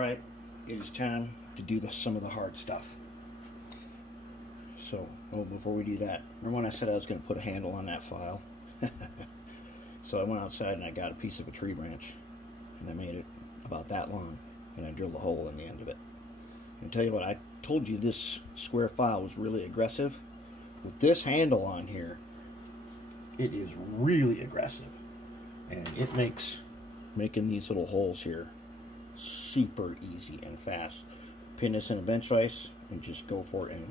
Alright, it is time to do some of the hard stuff. So, before we do that, remember when I said I was going to put a handle on that file? So I went outside and I got a piece of a tree branch, and I made it about that long, and I drilled a hole in the end of it. And tell you what, I told you this square file was really aggressive. With this handle on here, it is really aggressive, and it makes making these little holes here super easy and fast. Pin this in a bench vise and just go for it in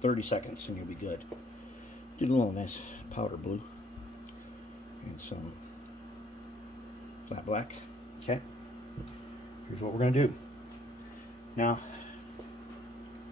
30 seconds and you'll be good. Did a little nice powder blue and some flat black. Okay, here's what we're going to do. Now,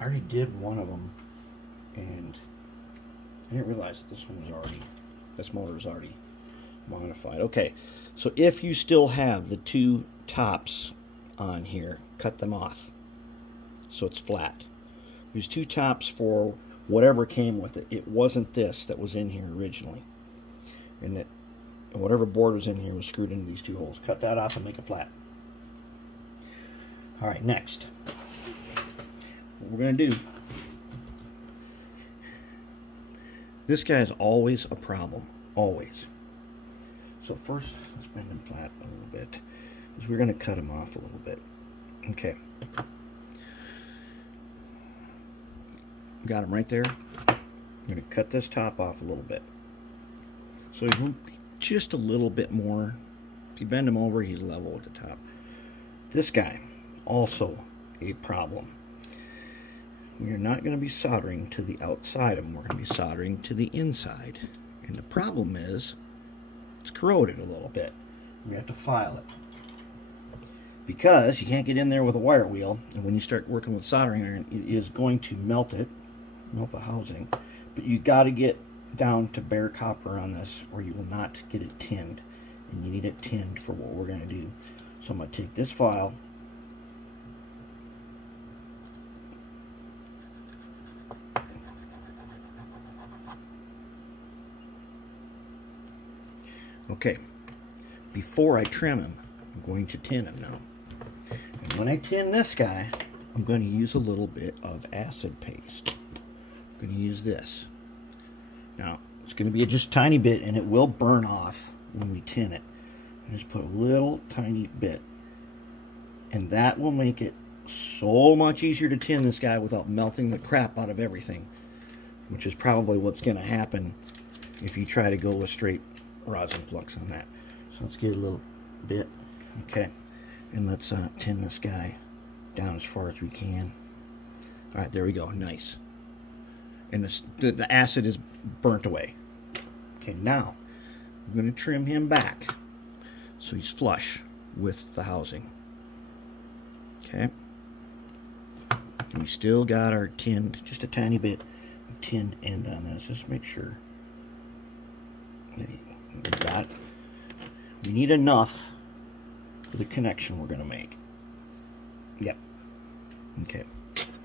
I already did one of them and I didn't realize that this motor is already modified. Okay, so if you still have the two tops on here, cut them off so it's flat. There's two tops for whatever came with it. It wasn't this that was in here originally, and that whatever board was in here was screwed into these two holes. Cut that off and make it flat. Alright, next, what we're going to do, this guy is always a problem, always. So first, let's bend him flat a little bit, because we're going to cut him off a little bit. Okay. Got him right there. I'm going to cut this top off a little bit. So just a little bit more. If you bend him over, he's level with the top. This guy, also a problem. We're not going to be soldering to the outside of them. We're going to be soldering to the inside. And the problem is, it's corroded a little bit. We have to file it, because you can't get in there with a wire wheel, and when you start working with soldering iron, it is going to melt the housing. But you got to get down to bare copper on this, or you will not get it tinned, and you need it tinned for what we're going to do. So I'm going to take this file, okay, before I trim him, I'm going to tin him now. And when I tin this guy, I'm going to use a little bit of acid paste. I'm going to use this. Now, it's going to be just a tiny bit, and it will burn off when we tin it. Just put a little tiny bit, and that will make it so much easier to tin this guy without melting the crap out of everything, which is probably what's going to happen if you try to go with straight rosin flux on that. So let's get a little bit, okay, and let's tin this guy down as far as we can. All right, there we go, nice. And the acid is burnt away. Okay, now I'm going to trim him back so he's flush with the housing. Okay, and we still got our tinned, just a tiny bit of tinned end on this. Just make sure that we got it. We need enough for the connection we're going to make. Yep. Okay,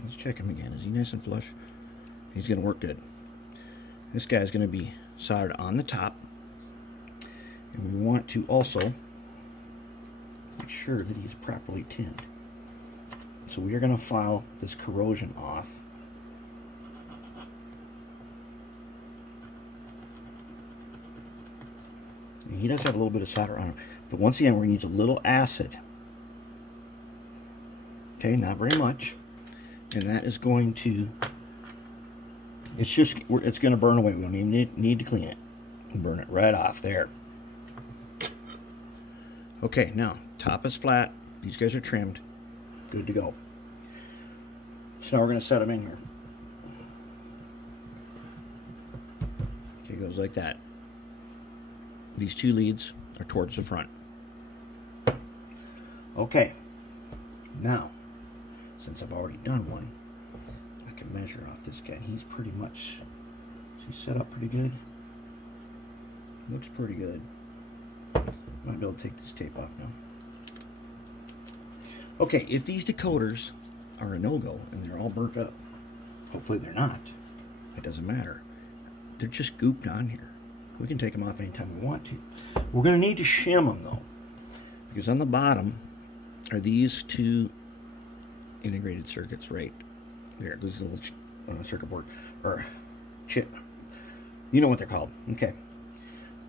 let's check him again. Is he nice and flush? He's going to work good. This guy's going to be soldered on the top, and we want to also make sure that he's properly tinned. So we are going to file this corrosion off. And he does have a little bit of solder on him, but once again, we're going to use a little acid. Okay, not very much, and that is going to, it's going to burn away. We don't even need to clean it. And burn it right off there. Okay, now top is flat. These guys are trimmed. Good to go. So now we're going to set them in here. Okay, it goes like that. These two leads are towards the front. Okay, now, since I've already done one, I can measure off this guy. He's pretty much, is he set up pretty good? Looks pretty good. Might be able to take this tape off now. Okay, if these decoders are a no-go and they're all burnt up, hopefully they're not, it doesn't matter. They're just gooped on here. We can take them off anytime we want to. We're going to need to shim them though, because on the bottom are these two integrated circuits right there. These little circuit board or chip. You know what they're called. Okay.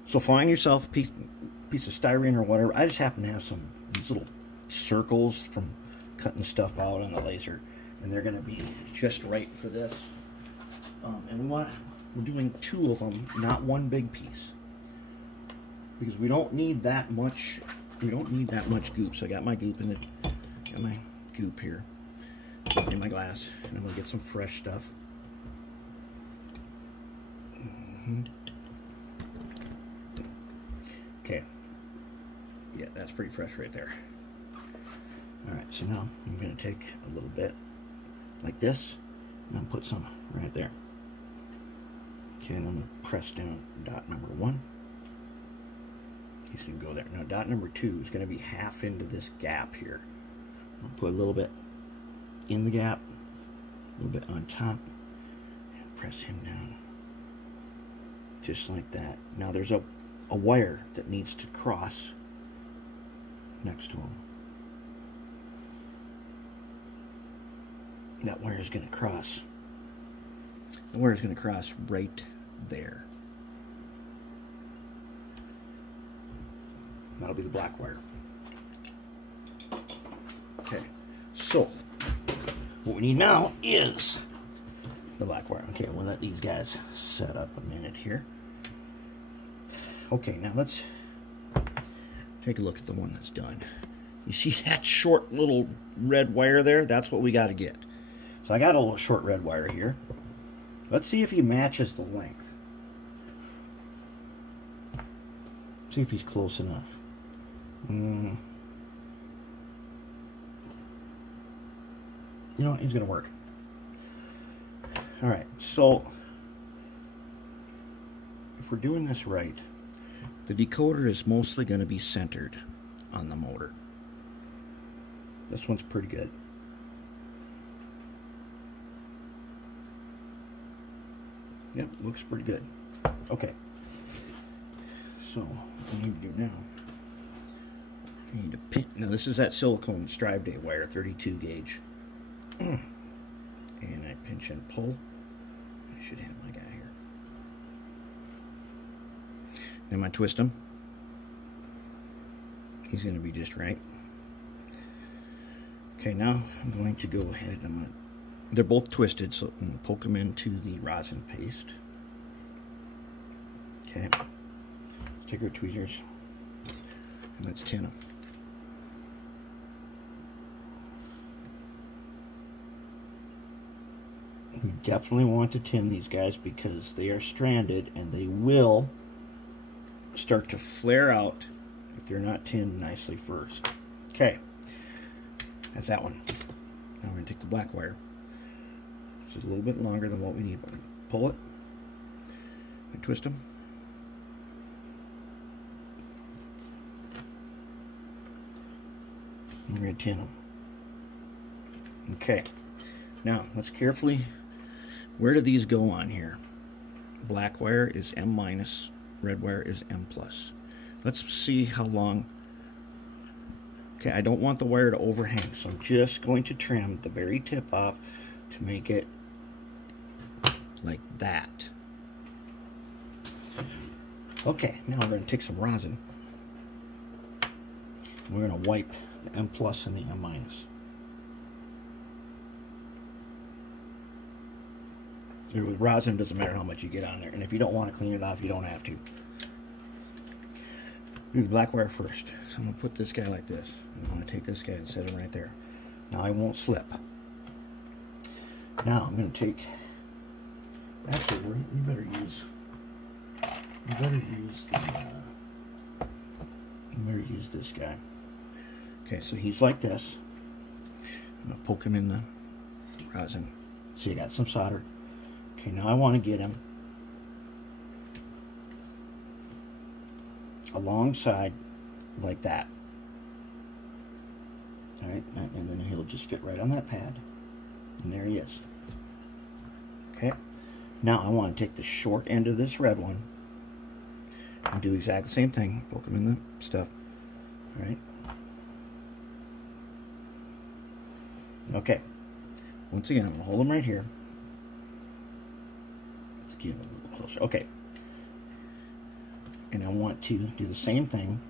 So find yourself a piece of styrene or whatever. I just happen to have these little circles from cutting stuff out on the laser, and they're going to be just right for this. And we're doing 2 of them, not one big piece, because we don't need that much. We don't need that much goop. So I got my goop in got my goop here in my glass, and I'm going to get some fresh stuff. Okay. Yeah, that's pretty fresh right there. Alright, so now I'm going to take a little bit like this, and I'll put some right there. Okay, and I'm going to press down dot number 1. He's going to go there. Now dot number 2 is going to be half into this gap here. I'll put a little bit in the gap, a little bit on top, and press him down. Just like that. Now there's a wire that needs to cross next to him. That wire is going to cross. The wire is going to cross right there. That'll be the black wire. Okay, so what we need now is the black wire. Okay, we'll let these guys set up a minute here. Okay, now let's take a look at the one that's done. You see that short little red wire there? That's what we got to get. So I got a little short red wire here. Let's see if he matches the length. See if he's close enough. You know, he's going to work. Alright, so if we're doing this right, the decoder is mostly going to be centered on the motor. This one's pretty good. Yep, looks pretty good. Okay. So, what we need to do now, we need to pin. Now, this is that silicone strive day wire, 32 gauge. And I pinch and pull. I should have my guy here. Then I twist him. He's going to be just right. Okay, now I'm going to go ahead. They're both twisted, so I'm going to poke them into the rosin paste. Okay. Let's take our tweezers and let's tin them. We definitely want to tin these guys because they are stranded and they will start to flare out if they're not tinned nicely first. Okay, that's that one. Now we're going to take the black wire. This is a little bit longer than what we need, but pull it and twist them. And we're going to tin them. Okay, now let's carefully. Where do these go on here? Black wire is M minus, red wire is M plus. Let's see how long. Okay, I don't want the wire to overhang, so I'm just going to trim the very tip off to make it like that. Okay, now we're going to take some rosin. We're going to wipe the M plus and the M minus. With rosin, it doesn't matter how much you get on there, and if you don't want to clean it off, you don't have to. Do the black wire first. So I'm going to put this guy like this. I'm going to take this guy and set him right there. Now I won't slip. Now I'm going to take. Actually, we better use. We better use the. We better use this guy. Okay, so he's like this. I'm going to poke him in the rosin. See, I got some solder. Okay, now I want to get him alongside like that. Alright, and then he'll just fit right on that pad. And there he is. Okay, now I want to take the short end of this red one and do exactly the same thing. Poke him in the stuff. Alright. Okay. Once again, I'm going to hold him right here. Let's get him a little closer. Okay. And I want to do the same thing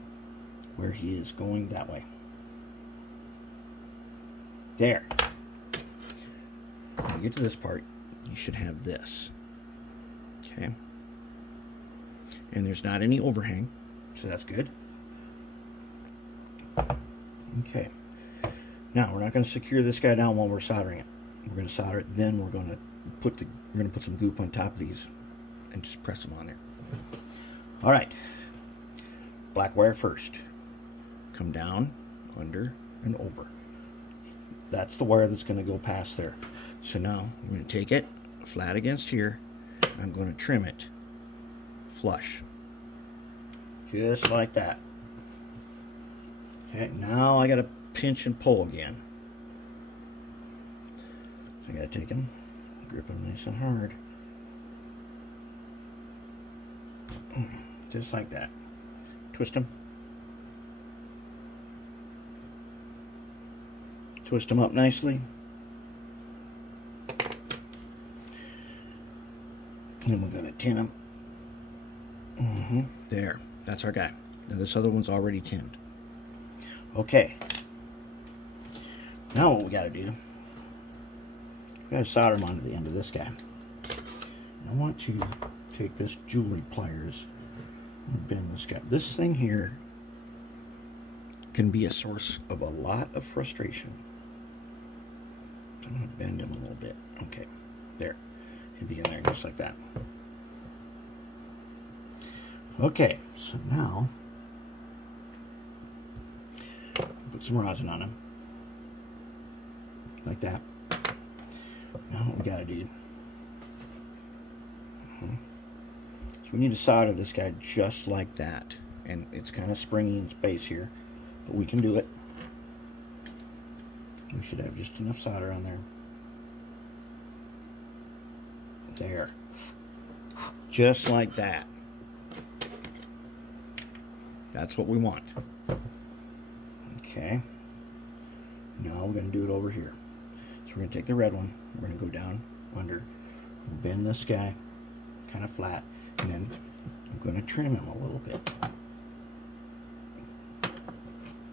where he is going that way. There. When you get to this part, you should have this. Okay. And there's not any overhang, so that's good. Okay. Now we're not going to secure this guy down while we're soldering it. We're going to solder it, then we're going to put some goop on top of these and just press them on there. All right. Black wire first. Come down, under, and over. That's the wire that's going to go past there. So now I'm going to take it flat against here. I'm going to trim it flush. Just like that. Okay, now I got to pinch and pull again. So I got to take him, grip him nice and hard. Just like that. Twist him. Twist them up nicely. And then we're going to tin them. There. That's our guy. Now this other one's already tinned. Okay. Now what we got to do, we got to solder them onto the end of this guy. And I want to take this jewelry pliers and bend this guy. This thing here can be a source of a lot of frustration. I'm going to bend him a little bit. Okay, there. He'll be in there just like that. Okay, so now put some rosin on him. Like that. Now what we got to do. So we need to solder this guy just like that. And it's kind of springy in space here, but we can do it. We should have just enough solder on there. There. Just like that. That's what we want. Okay. Now we're going to do it over here. So we're going to take the red one. We're going to go down under. Bend this guy kind of flat. And then I'm going to trim him a little bit.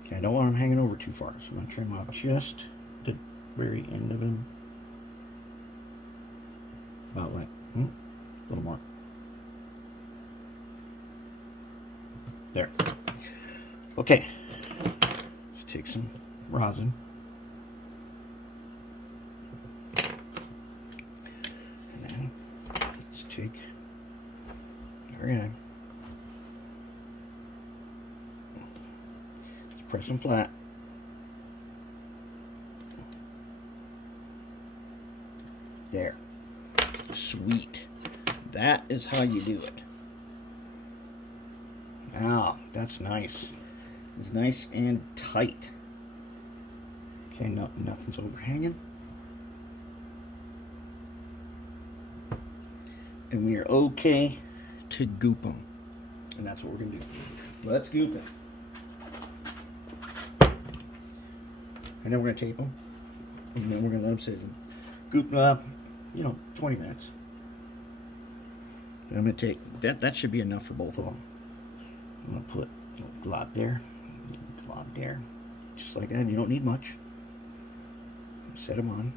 Okay, I don't want him hanging over too far. So I'm going to trim off just the very end of him. About like, a little more. There. Okay. Let's take some rosin. And then let's take our guy. Just press him flat. There. Sweet. That is how you do it. Now, that's nice. It's nice and tight. Okay, no, nothing's overhanging. And we are okay to goop them. And that's what we're going to do. Let's goop it. And then we're going to tape them. And then we're going to let them sit and goop them up. 20 minutes. And I'm going to take, that should be enough for both of them. I'm going to put a glob there, just like that. You don't need much. Set them on.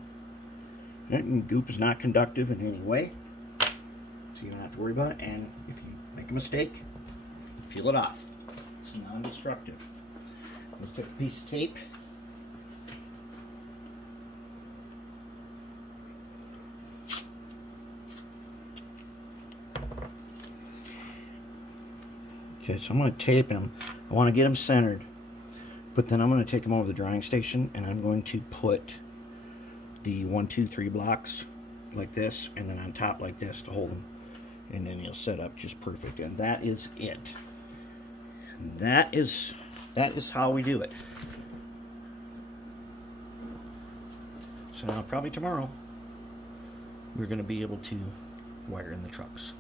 And goop is not conductive in any way, so you don't have to worry about it. And if you make a mistake, peel it off. It's non-destructive. Let's take a piece of tape. Okay, so I'm going to tape him. I want to get him centered, but then I'm going to take him over to the drying station, and I'm going to put the 1, 2, 3 blocks like this, and then on top like this to hold him, and then he'll set up just perfect. And that is it. That is how we do it. So now probably tomorrow we're going to be able to wire in the trucks.